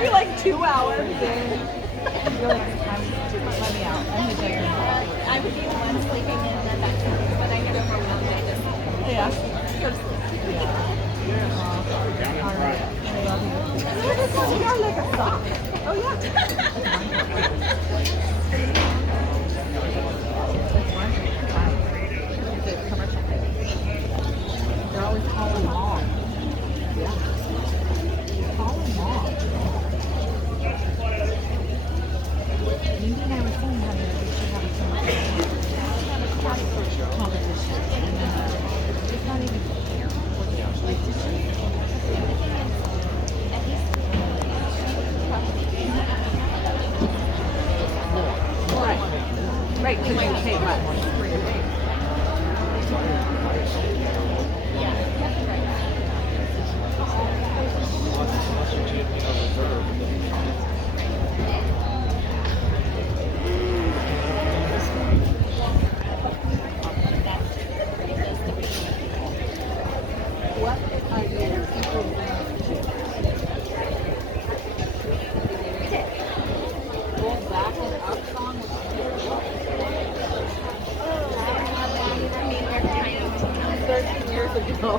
You're like 2 hours in. You're like, let me out. I'm just like, I would be the one sleeping in the bedroom, but I get overwhelmed. I just yeah. go to sleep. All right. I love you. Look at this one. You're like a sock. Oh, yeah. That's fine. Is it commercial? They're always calling mom. Yeah. Calling mom. Mindy and I were saying how we should have a competition. And then it's not even fair. Like, right, because you pay less for your day. What are your roll back and up song? I mean, we're kind of 13 years ago.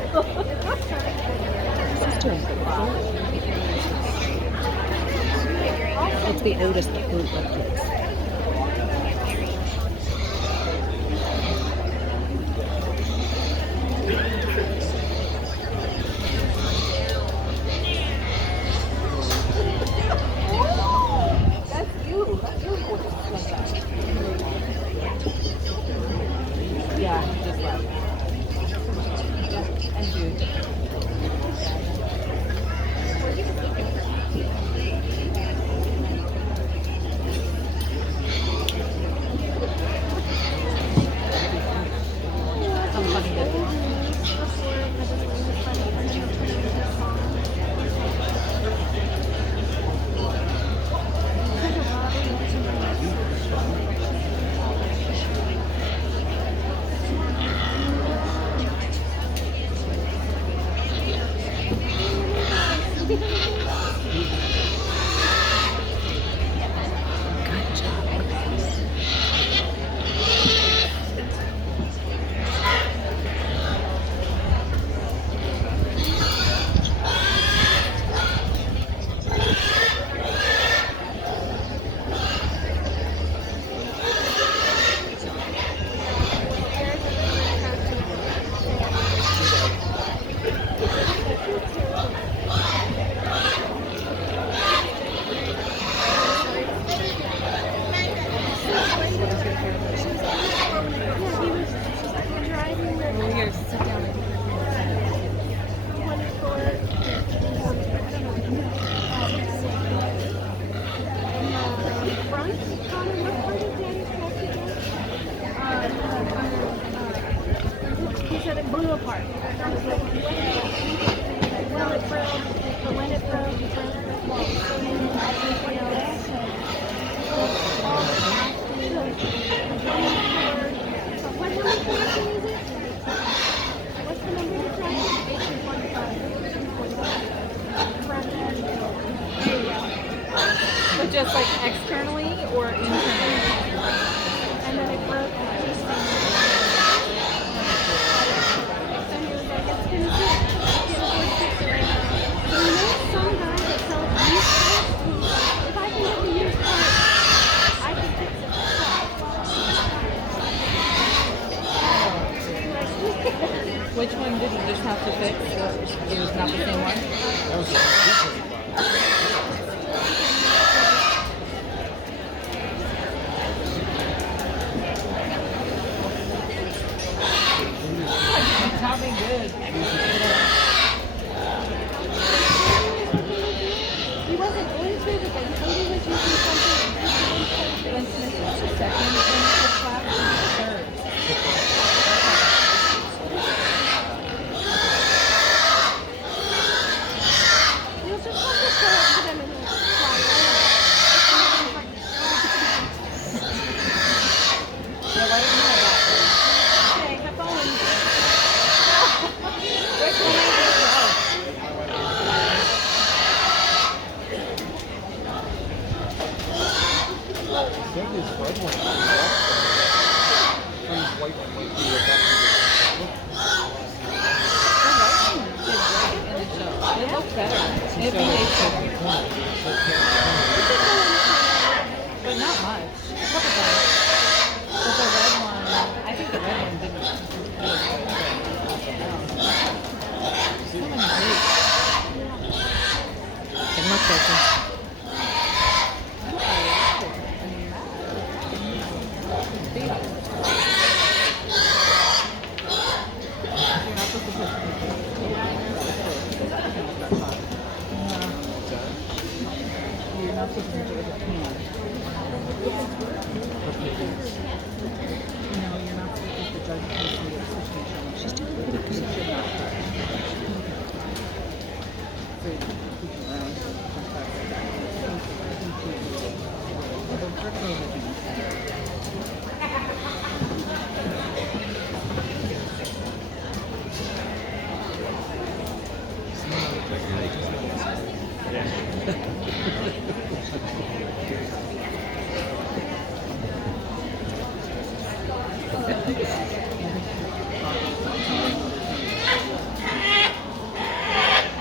It's the oldest group of kids. That's you. That's really cool. Yeah, he just left. And dude. Some funny bit. Good job, Grace. He said it blew apart. I was like, well, it broke, but when it broke, it broke. What number tracking is it? What's the number of tracking? 1845. But just like externally or internally? And then it broke at least. And he was like, it's gonna be, so you know some guy that sells used parts, if I can get the used part, I can fix it myself. Which one did you just have to fix? It was not the same one? Sounding good. He wasn't into it, but he was using something. Instance, it's the second instance of class and the third. You'll just have to show it to them in the Yeah, why do you know that? Okay, have fun. It tastes good. But not much. A couple times. But the red one, I think the red one didn't taste good. So many grapes. It's much better. You're not supposed to do it with a can. No, you're not supposed to judge the situation. She's doing it. You should not. So you can keep around.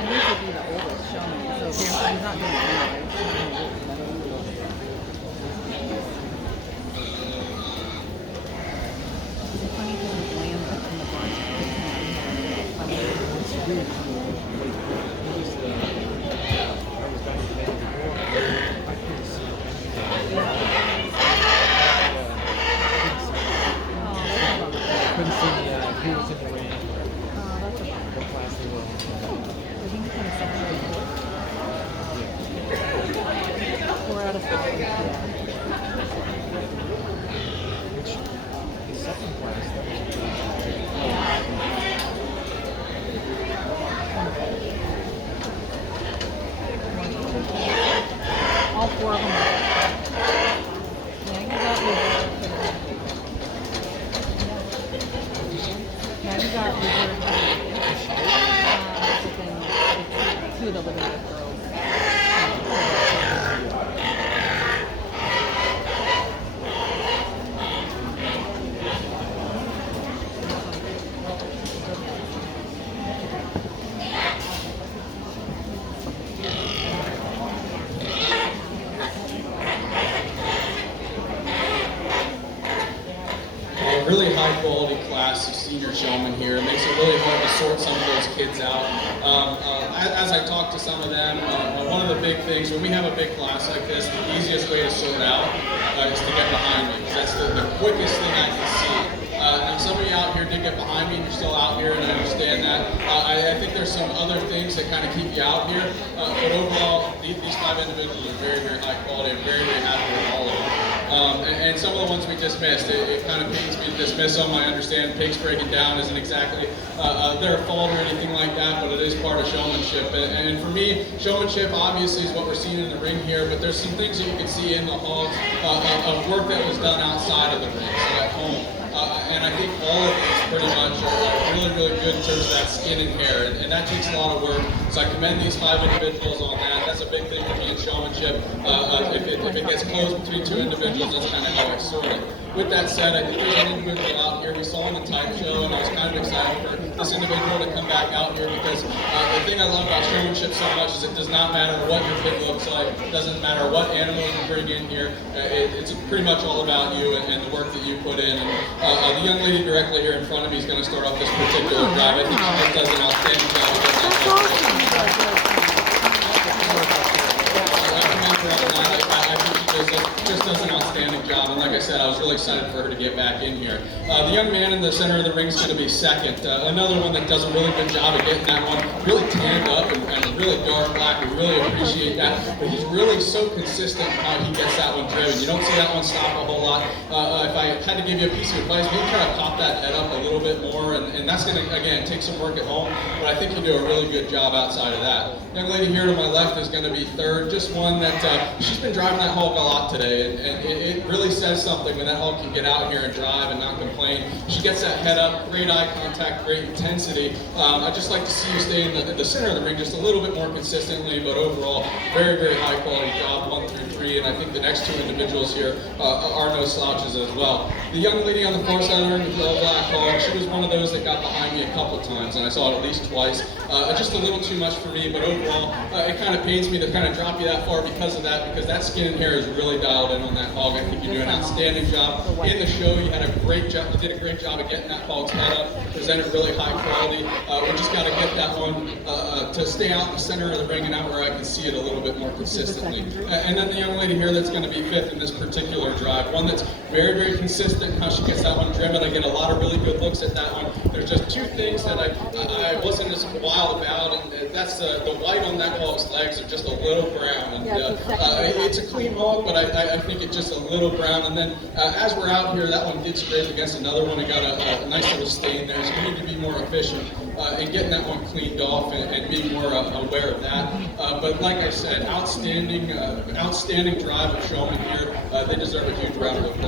And this would be the oldest showman, so he's not doing it now, right? He's not gonna do it, but it's funny because his lamb up in the barn. Couldn't see who was in the ring. Oh, that's a bummer. What class they were. I think he kind of separated. 4 out of 5. Yeah. Which the second class that All 4 of them. Yeah, you got reserved. Yeah, you got reserved. It's 2 of the living girls. Really high quality class of senior showmen here. It makes it really hard to sort some of those kids out. As I talk to some of them, one of the big things, when we have a big class like this, the easiest way to sort out is to get behind me. That's the quickest thing I can see. Now some of you out here did get behind me and you're still out here, and I understand that. I think there's some other things that kind of keep you out here, but overall, these 5 individuals are very, very high quality. I'm very, very happy with all of them. And some of the ones we just missed, it kind of pains me to dismiss them. I understand pigs breaking down isn't exactly their fault or anything like that, but it is part of showmanship. And for me, showmanship obviously is what we're seeing in the ring here, but there's some things that you can see in the hogs of work that was done outside of the ring, so at home. And I think all of these pretty much are really, really good in terms of that skin and hair, and that takes a lot of work. So I commend these 5 individuals on that. That's a big thing for me in showmanship. If it gets close between 2 individuals, that's kind of how I sort it. With that said, I think there's an individual out here. We saw him in Type Show, and I was kind of excited for this individual to come back out here because the thing I love about showmanship so much is it does not matter what your pig looks like. It doesn't matter what animal you bring in here. It's pretty much all about you and the work that you put in. And the young lady directly here in front of me is going to start off this particular drive. I think she just does an outstanding job. That's awesome. I think she just does an outstanding job, and like I said, I was really excited for her to get back in here. The young man in the center of the ring is going to be second. Another one that does a really good job of getting that one really tanned up and really dark black. We really appreciate that, but he's really so consistent in how he gets that one driven. You don't see that one stop a whole lot. If I had to give you a piece of advice, maybe try to pop that head up a little bit more, and that's going to, again, take some work at home, but I think you do a really good job outside of that. Young lady here to my left is going to be third, just one that she's been driving that hog a lot today, and it really says something when that hog can get out here and drive and not complain. She gets that head up, great eye contact, great intensity. I'd just like to see you stay in the center of the ring just a little bit more consistently, but overall, very, very high quality job, 1 through 3, and I think the next 2 individuals here are no slouches as well. The young lady on the far side wearing the black hog, she was one of those that got behind me a couple times, and I saw it at least twice. Just a little too much for me, but overall, it kind of pains me to kind of drop you that far because of that, because that skin and hair is really dialed in on that hog. I think you do an outstanding job. In the show, you had a great job. You did a great job of getting that hog's head up, presented really high quality. We just got to get that one to stay out in the center of the ring and out where I can see it a little bit more consistently. And then the young lady here that's going to be fifth in this particular drive, one that's very, very consistent in how she gets that one driven. I get a lot of really good looks at that one. There's just two things that I wasn't as wild about, and that's the white on that hog's legs are just a little brown. And it's a clean hog, but I think it's just a little brown. And then as we're out here, that one did scrape against another one and got a nice little stain there. So we need to be more efficient in getting that one cleaned off and being more aware of that. But like I said, outstanding drive of Showman here. They deserve a huge round of applause.